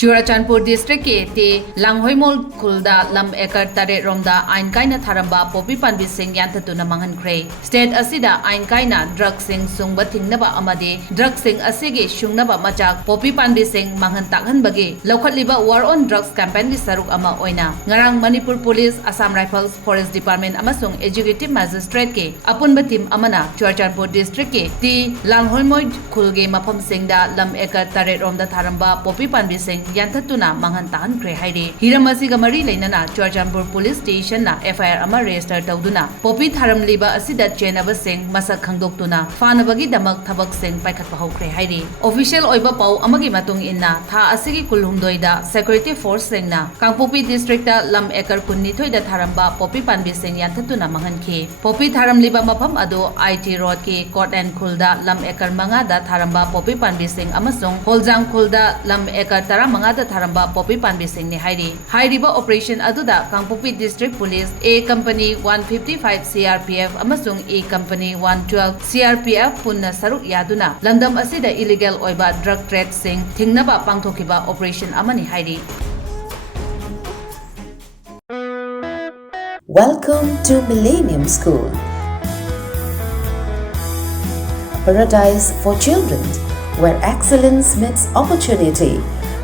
Churachandpur district ke te LHANGHOIMOL khulda lam ekar tare romda ain kaina Tharamba Pambising Yanthatuna Manghankhre state asida ain kaina drug sing sungba thingnaba amade drug sing asige shungnaba machak Pambising manghan takhan bagi lokhatliba war on drugs campaign gi saruk ama oina ngarang Manipur Police, Assam Rifles, Forest Department amasung Executive Magistrate ke Apunba team amana Churachandpur district ke ti LHANGHOIMOL khulge mafam singda lam ekar tare romda Tharamba Pambising Yanthatuna Manghankhre haire hiramasi gamari leinana Churachandpur Police Station na FIR ama register tawduna Popi Tharam liba asida chenaba sing masak khangdoktuna fanabagi damak thabak sing paikhatpa hokre haire official oiba pau amagi matung inna tha asigi kulhumdoida security force singna Kangpopi district ta lam ekar kunni thoida Tharamba Pambising Yanthatuna Manghankhe Popi Tharam liba mafam ado IT road ke court and khulda lam ekar manga da Tharamba Pambising amasung holjang khulda lam ekar tara mangada Tharamba Pambising ni hairiba operation aduda Kangpopi District Police A Company 155 CRPF amasung A Company 112 CRPF punna saruk yaduna landam asida illegal oiba drug trade sing thingnaba pangthokiba operation amani hairi. Welcome to Millennium School, a paradise for children where excellence meets opportunity.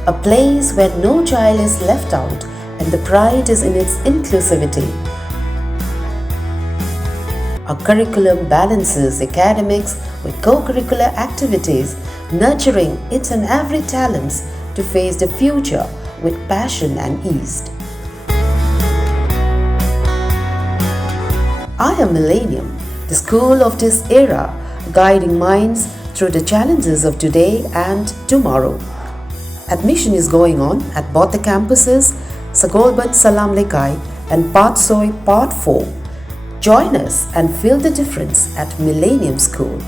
A place where no child is left out and the pride is in its inclusivity. Our curriculum balances academics with co-curricular activities, nurturing its and every talents to face the future with passion and ease. I am Millennium, the school of this era, guiding minds through the challenges of today and tomorrow. Admission is going on at both the campuses, Sagolbat Salam Lekai and Patsoi Part 4. Join us and feel the difference at Millennium School.